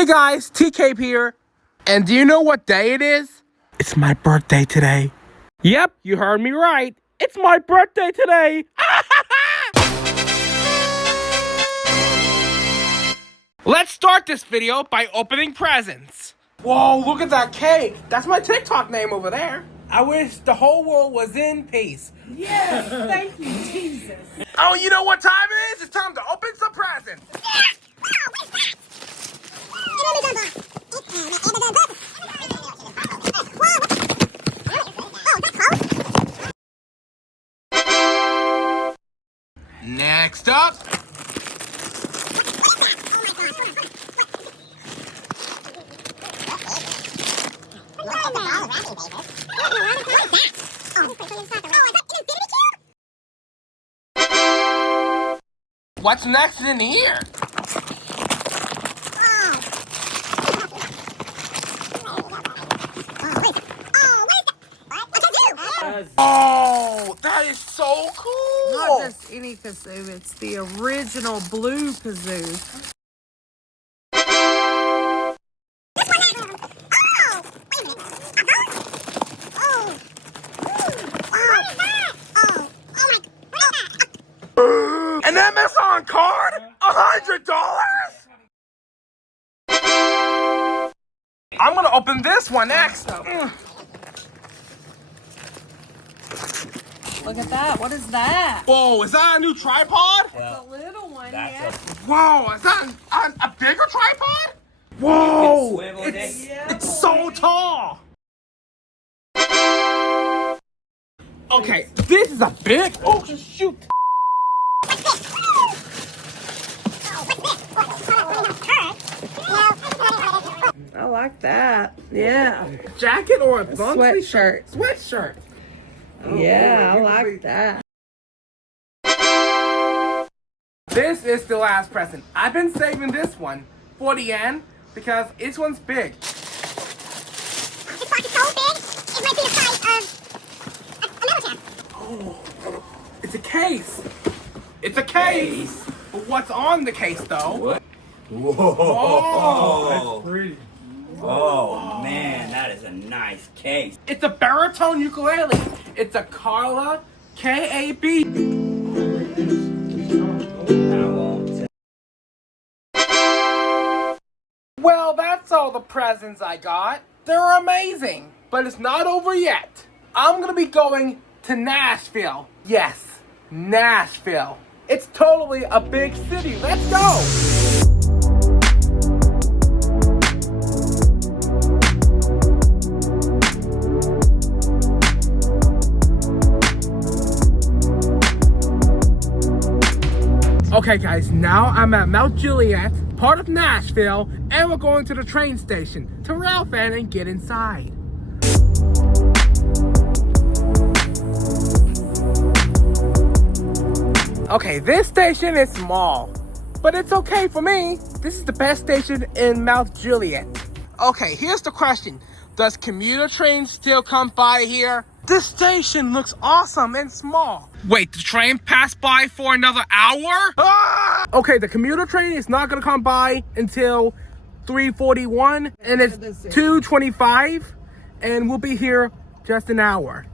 Hey guys, TK here. And do you know what day it is? It's my birthday today. Yep, you heard me right. It's my birthday today. Let's start this video by opening presents. Whoa, look at that cake. That's my TikTok name over there. I wish the whole world was in peace. Yes, thank you, Jesus. Oh, you know what time it is? It's time to open some presents. Next up. What's next in here? Oh, that is so cool! Not just any kazoo, it's the original blue kazoo. An Amazon card? $100? I'm gonna open this one next. Look at that. What is that? Whoa, is that a new tripod? It's a little one, yeah. Whoa, is that a bigger tripod? Whoa, it's so tall. Okay, this is a big, oh shoot. I like that. Yeah. Jacket or a long Sweatshirt. Sweatshirt. Yeah, I like that. This is the last present. I've been saving this one for the end because this one's big. This box is so big, it might be the size of a can. Oh, it's a case. It's a case. But what's on the case though? What? Whoa. Oh, That's pretty. Oh, man, that is a nice case. it's a baritone ukulele. It's a Carla K.A.B. Well, that's all the presents I got. They're amazing. But it's not over yet. I'm gonna be going to Nashville. Yes, Nashville. It's totally a big city. Let's go. Okay guys, now I'm at Mount Juliet, part of Nashville, and we're going to the train station to rail fan and get inside. Okay, this station is small, but it's okay for me. This is the best station in Mount Juliet. Okay, here's the question. Does commuter trains still come by here? This station looks awesome and small. Wait, the train passed by for another hour? Ah! Okay, the commuter train is not gonna come by until 3:41 and it's 2:25 and we'll be here just an hour.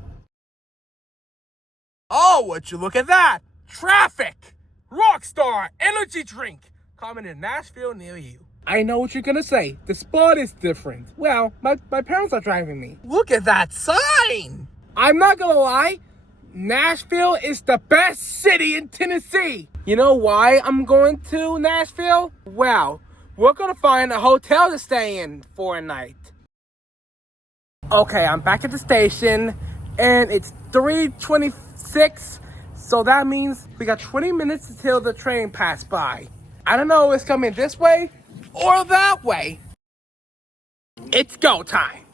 Oh, would you look at that? Traffic! Rockstar energy drink coming to Nashville near you. I know what you're gonna say. The spot is different. Well, my parents are driving me. Look at that sign! I'm not gonna lie, Nashville is the best city in Tennessee. You know why I'm going to Nashville? Well, we're gonna find a hotel to stay in for a night. Okay, I'm back at the station and it's 3:26. So that means we got 20 minutes until the train passed by. I don't know if it's coming this way or that way. It's go time.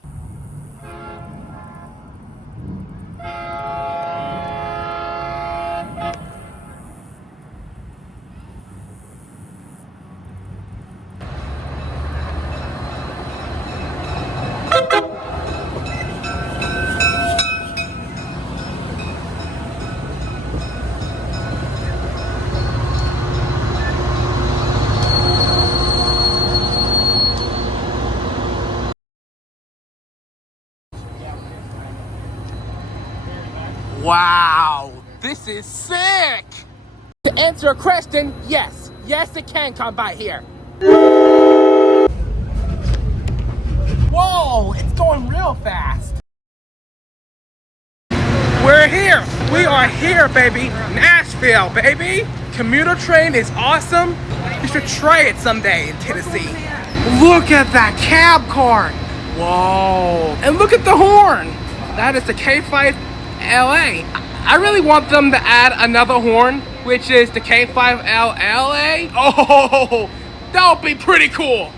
Wow, this is sick! To answer a question, yes. Yes, it can come by here. Whoa, it's going real fast. We're here. We are here, baby. Nashville, baby. Commuter train is awesome. You should try it someday in Tennessee. Look at that cab car. Whoa. And look at the horn. That is the K5LA. I really want them to add another horn, which is the K5LLA. Oh, that would be pretty cool.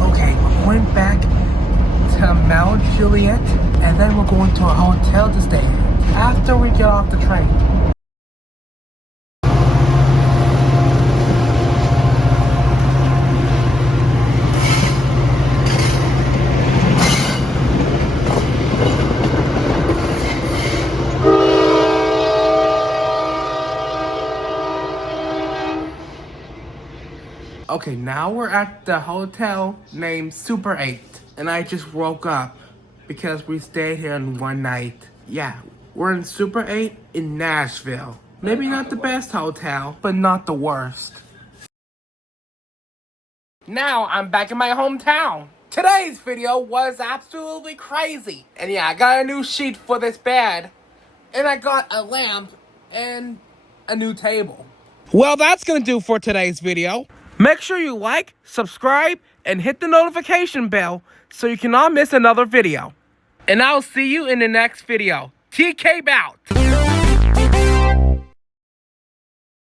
Okay, we're going back to Mount Juliet, and then we're going to a hotel to stay after we get off the train. Okay, now we're at the hotel named Super 8, and I just woke up because we stayed here in one night. Yeah, we're in Super 8 in Nashville. Maybe not the best hotel, but not the worst. Now I'm back in my hometown. Today's video was absolutely crazy. And yeah, I got a new sheet for this bed, and I got a lamp and a new table. Well, that's gonna do for today's video. Make sure you like, subscribe, and hit the notification bell so you cannot miss another video. And I'll see you in the next video. TK out.